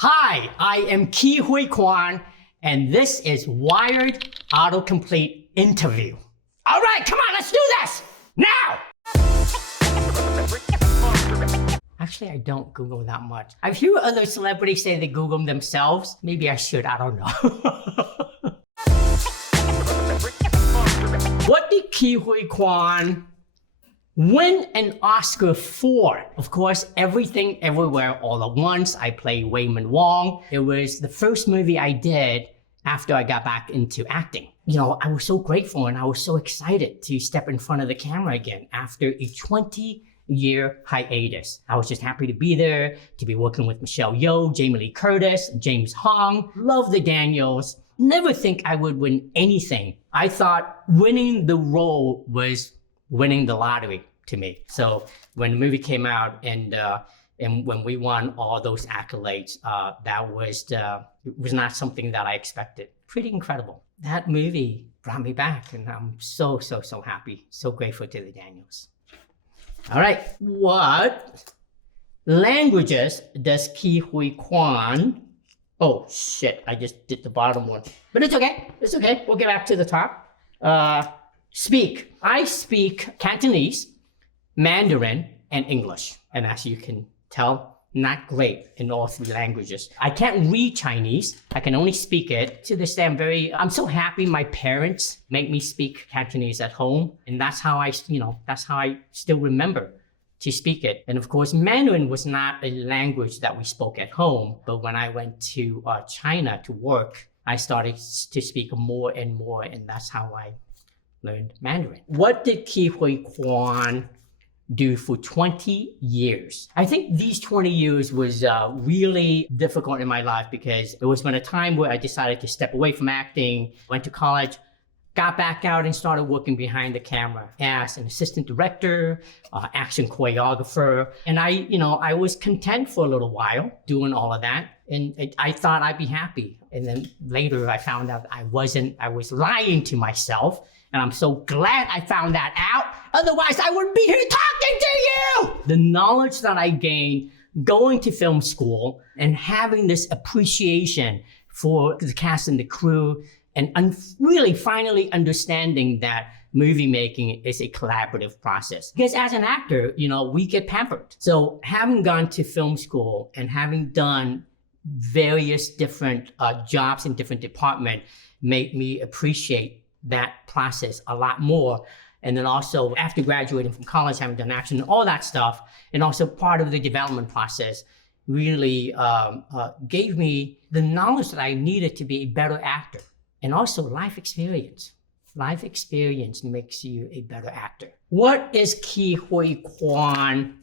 Hi, I am Ke Huy Quan, and this is Wired Autocomplete Interview. All right, come on, let's do this now. Actually, I don't Google that much. I've heard other celebrities say they Google them themselves. Maybe I should, I don't know. What did Ke Huy Quan win an Oscar for? Of course, Everything Everywhere All at Once. I played Wayman Wong. It was the first movie I did after I got back into acting. You know, I was so grateful and I was so excited to step in front of the camera again after a 20-year hiatus. I was just happy to be there, to be working with Michelle Yeoh, Jamie Lee Curtis, James Hong. Love the Daniels. Never think I would win anything. I thought winning the role was winning the lottery to me. So when the movie came out and when we won all those accolades, that was not something that I expected. Pretty incredible. That movie brought me back, and I'm so happy, so grateful to the Daniels. All right, what languages does Ke Huy Quan? Oh shit, I just did the bottom one, but it's okay. It's okay. We'll get back to the top. Speak. I speak Cantonese, Mandarin, and English. And as you can tell, not great in all three languages. I can't read Chinese. I can only speak it. To this day, I'm so happy my parents make me speak Cantonese at home. And that's how I still remember to speak it. And of course, Mandarin was not a language that we spoke at home. But when I went to China to work, I started to speak more and more. And that's how I learned Mandarin. What did Ke Huy Quan do for 20 years? I think these 20 years was really difficult in my life because it was when a time where I decided to step away from acting, went to college, got back out and started working behind the camera as an assistant director, action choreographer. And I was content for a little while doing all of that. And I thought I'd be happy. And then later I found out I wasn't. I was lying to myself. And I'm so glad I found that out. Otherwise, I wouldn't be here talking to you. The knowledge that I gained going to film school and having this appreciation for the cast and the crew and really finally understanding that movie making is a collaborative process. Because as an actor, we get pampered. So having gone to film school and having done various different jobs in different departments made me appreciate that process a lot more. And then also after graduating from college, having done action and all that stuff, and also part of the development process really gave me the knowledge that I needed to be a better actor. And also life experience. Life experience makes you a better actor. What is Ke Huy Quan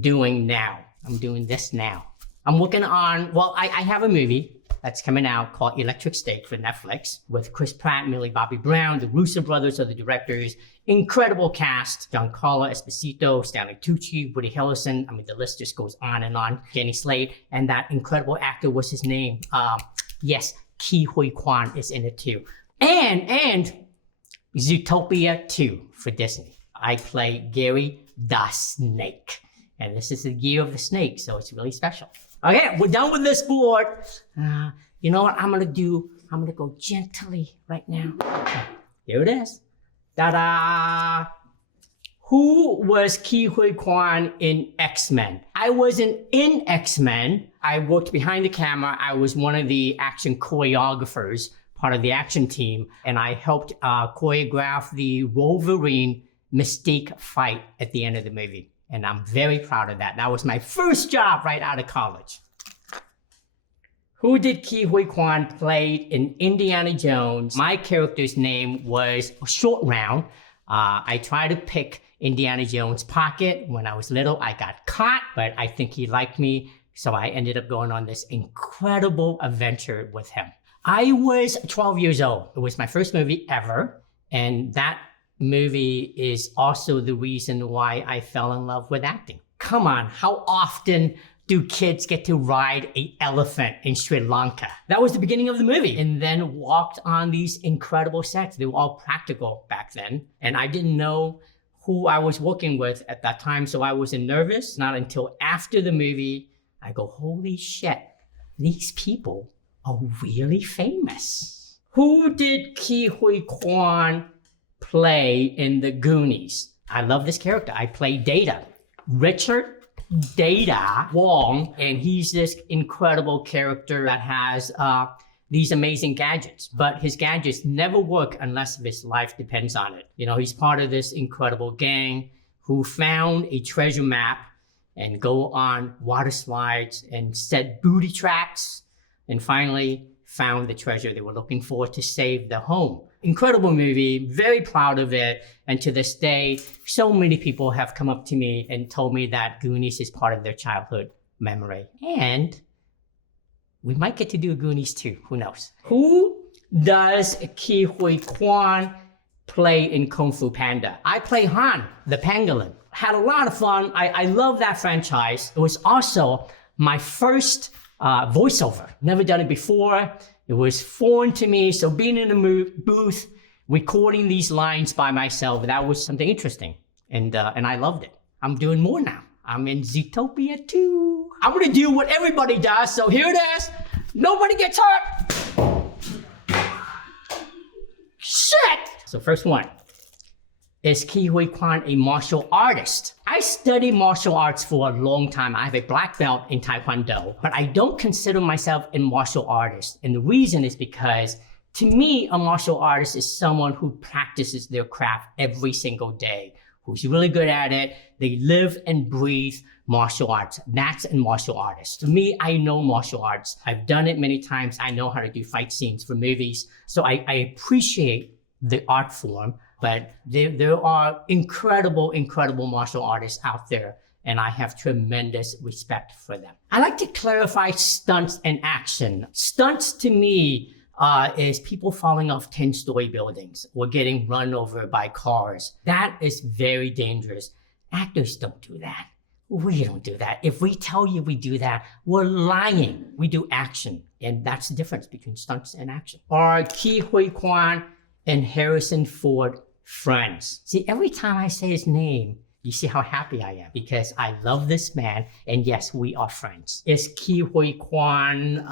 doing now? I'm doing this now. I'm working on, I have a movie that's coming out called Electric State for Netflix with Chris Pratt, Millie Bobby Brown, the Russo brothers are the directors. Incredible cast. Giancarlo Esposito, Stanley Tucci, Woody Harrelson. The list just goes on and on. Jenny Slate, and that incredible actor, what's his name? Yes, Ke Huy Quan is in it too. And Zootopia 2 for Disney. I play Gary the Snake. And this is the year of the snake, so it's really special. Okay, we're done with this board. You know what I'm gonna do? I'm gonna go gently right now. Okay, here it is. Ta-da! Who was Ke Huy Quan in X-Men? I wasn't in X-Men. I worked behind the camera. I was one of the action choreographers, part of the action team, and I helped choreograph the Wolverine Mystique fight at the end of the movie. And I'm very proud of that. That was my first job right out of college. Who did Ke Huy Quan play in Indiana Jones? My character's name was Short Round. I tried to pick Indiana Jones' pocket. When I was little, I got caught, but I think he liked me. So I ended up going on this incredible adventure with him. I was 12 years old. It was my first movie ever. And that movie is also the reason why I fell in love with acting. Come on, how often do kids get to ride an elephant in Sri Lanka? That was the beginning of the movie. And then walked on these incredible sets. They were all practical back then. And I didn't know who I was working with at that time, so I wasn't nervous. Not until after the movie, I go, holy shit, these people are really famous. Who did Ke Huy Quan play in the Goonies? I love this character. I play Data. Richard Data Wong, and he's this incredible character that has these amazing gadgets, but his gadgets never work unless his life depends on it. You know, he's part of this incredible gang who found a treasure map and go on water slides and set booty traps, and finally found the treasure they were looking for to save their home. Incredible movie, very proud of it. And to this day, so many people have come up to me and told me that Goonies is part of their childhood memory. And we might get to do a Goonies too, who knows? Who does Ke Huy Quan play in Kung Fu Panda? I play Han, the pangolin. Had a lot of fun. I love that franchise. It was also my first voiceover. Never done it before. It was foreign to me. So being in a booth, recording these lines by myself, that was something interesting. And I loved it. I'm doing more now. I'm in Zootopia too. I'm gonna do what everybody does. So here it is. Nobody gets hurt. Shit. So first one. Is Ke Huy Quan a martial artist? I studied martial arts for a long time. I have a black belt in Taekwondo, but I don't consider myself a martial artist. And the reason is because to me, a martial artist is someone who practices their craft every single day, who's really good at it. They live and breathe martial arts. That's a martial artist. To me, I know martial arts. I've done it many times. I know how to do fight scenes for movies. So I appreciate the art form. But there are incredible martial artists out there, and I have tremendous respect for them. I like to clarify stunts and action. Stunts to me is people falling off 10-story buildings or getting run over by cars. That is very dangerous. Actors don't do that. We don't do that. If we tell you we do that, we're lying. We do action, and that's the difference between stunts and action. Are Ke Huy Quan and Harrison Ford friends? See, every time I say his name, you see how happy I am because I love this man, and yes, we are friends. Is Ke Huy Quan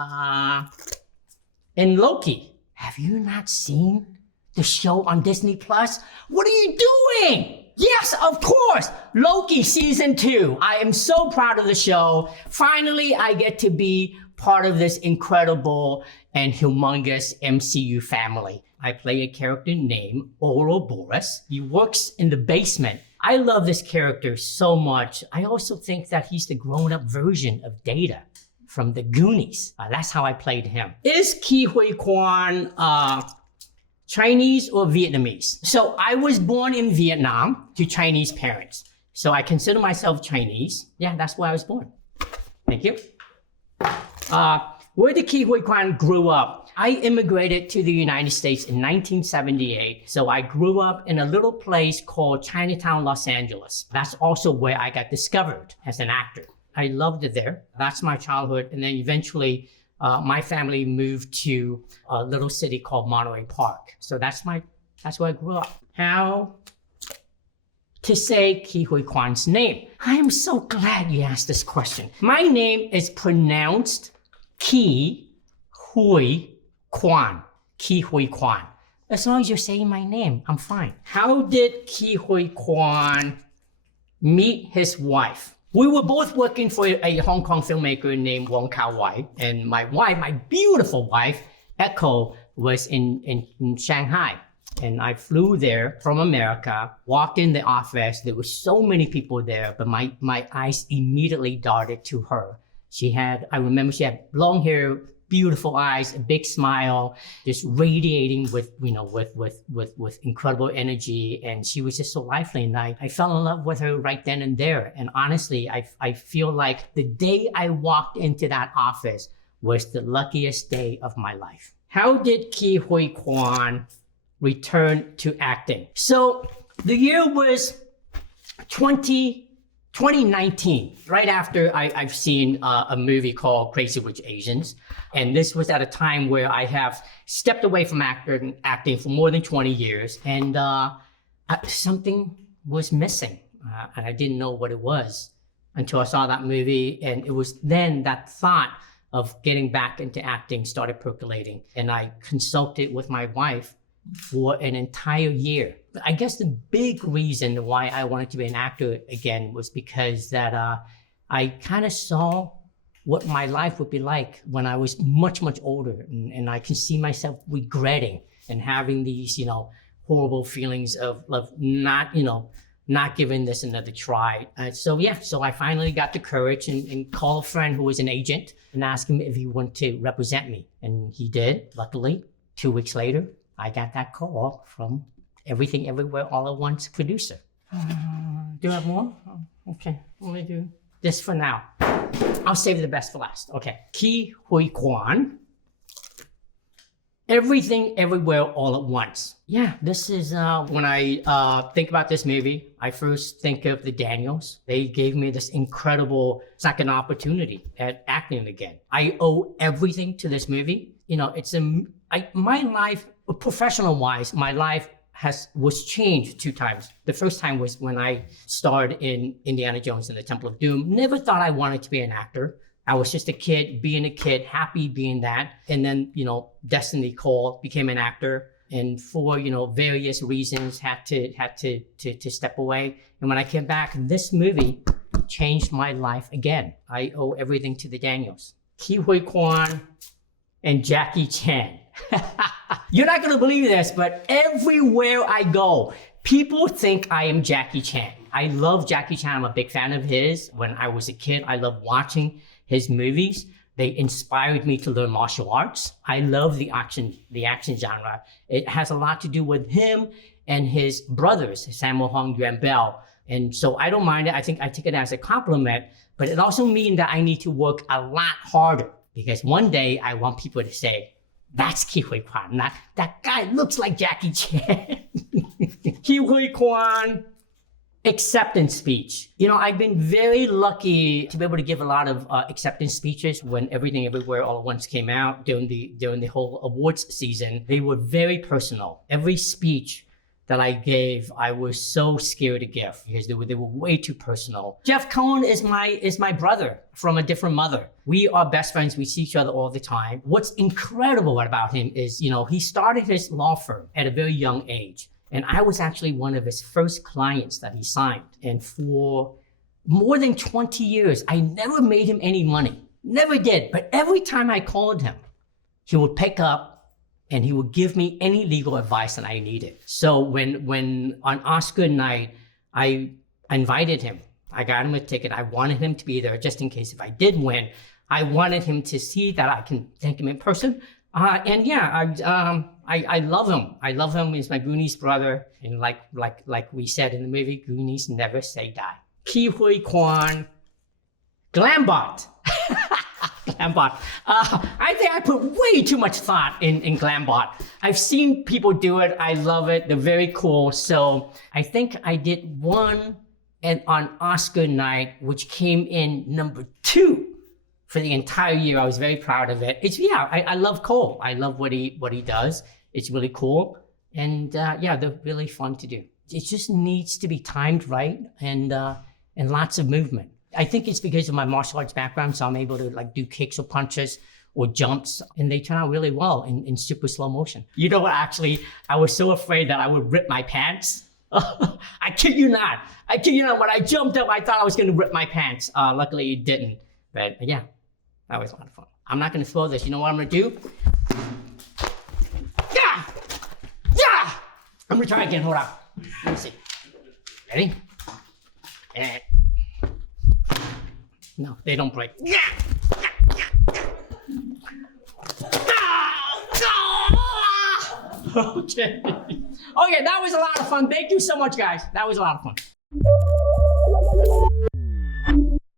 in Loki? Have you not seen the show on Disney Plus? What are you doing? Yes, of course, Loki season 2. I am so proud of the show. Finally, I get to be part of this incredible and humongous MCU family. I play a character named Ouroboros. He works in the basement. I love this character so much. I also think that he's the grown-up version of Data from the Goonies. That's how I played him. Is Ke Huy Quan Chinese or Vietnamese? So I was born in Vietnam to Chinese parents. So I consider myself Chinese. Yeah, that's where I was born. Thank you. Where did Ke Huy Quan grow up? I immigrated to the United States in 1978. So I grew up in a little place called Chinatown, Los Angeles. That's also where I got discovered as an actor. I loved it there. That's my childhood. And then eventually my family moved to a little city called Monterey Park. So that's where I grew up. How to say Ke Huy Quan's name? I am so glad you asked this question. My name is pronounced Ke Huy Quan. Ke Huy Quan. As long as you're saying my name, I'm fine. How did Ke Huy Quan meet his wife? We were both working for a Hong Kong filmmaker named Wong Kar-wai, and my wife, my beautiful wife, Echo, was in Shanghai. And I flew there from America, walked in the office. There were so many people there, but my eyes immediately darted to her. I remember she had long hair, beautiful eyes, a big smile, just radiating with incredible energy. And she was just so lively. And I fell in love with her right then and there. And honestly, I feel like the day I walked into that office was the luckiest day of my life. How did Ke Huy Quan return to acting? So the year was 2019, right after I've seen a movie called Crazy Rich Asians. And this was at a time where I have stepped away from acting for more than 20 years. And something was missing. And I didn't know what it was until I saw that movie. And it was then that thought of getting back into acting started percolating. And I consulted with my wife for an entire year. But I guess the big reason why I wanted to be an actor again was because that I kind of saw what my life would be like when I was much, much older. And I can see myself regretting and having these, horrible feelings of not, not giving this another try. So I finally got the courage and called a friend who was an agent and asked him if he wanted to represent me. And he did, luckily. 2 weeks later, I got that call from Everything Everywhere All at Once producer. Do you have more? Oh, okay, let me do this for now. I'll save the best for last. Okay, Ke Huy Quan. Everything Everywhere All at Once. Yeah, this is when I think about this movie, I first think of the Daniels. They gave me this incredible second opportunity at acting again. I owe everything to this movie. My life, professional-wise, my life was changed 2 times. The first time was when I starred in Indiana Jones and the Temple of Doom. Never thought I wanted to be an actor. I was just a kid, being a kid, happy being that. And then, destiny called, became an actor. And for, various reasons, had to step away. And when I came back, this movie changed my life again. I owe everything to the Daniels. Ke Huy Quan and Jackie Chan. You're not gonna believe this, but everywhere I go, people think I am Jackie Chan. I love Jackie Chan. I'm a big fan of his. When I was a kid, I loved watching his movies. They inspired me to learn martial arts. I love the action genre. It has a lot to do with him and his brothers, Sammo Hung, Yuan Bell. And so I don't mind it. I think I take it as a compliment, but it also means that I need to work a lot harder because one day I want people to say, that's Ke Huy Quan. That guy looks like Jackie Chan. Ke Huy Quan acceptance speech. I've been very lucky to be able to give a lot of acceptance speeches when Everything Everywhere All at Once came out during the whole awards season. They were very personal. Every speech that I gave, I was so scared to give because they were way too personal. Jeff Cohen is my brother from a different mother. We are best friends. We see each other all the time. What's incredible about him is, he started his law firm at a very young age. And I was actually one of his first clients that he signed. And for more than 20 years, I never made him any money. Never did. But every time I called him, he would pick up and he would give me any legal advice that I needed. So when on Oscar night, I invited him. I got him a ticket. I wanted him to be there just in case if I did win. I wanted him to see that I can thank him in person. I love him. I love him. He's my Goonies brother. And like we said in the movie, Goonies never say die. Ke Huy Quan, Glambot. Glambot. I think I put way too much thought in Glambot. I've seen people do it. I love it. They're very cool. So I think I did one on Oscar night, which came in number 2 for the entire year. I was very proud of it. I love Cole. I love what he does. It's really cool. And they're really fun to do. It just needs to be timed right and lots of movement. I think it's because of my martial arts background, so I'm able to do kicks or punches or jumps, and they turn out really well in super slow motion. Actually, I was so afraid that I would rip my pants. I kid you not. When I jumped up, I thought I was going to rip my pants. Luckily, it didn't. But yeah, that was a lot of fun. I'm not going to throw this. You know what I'm going to do? Yeah! Yeah! I'm going to try again. Hold on. Let me see. Ready? And no, they don't break. Yeah! Okay. Okay, that was a lot of fun. Thank you so much, guys. That was a lot of fun.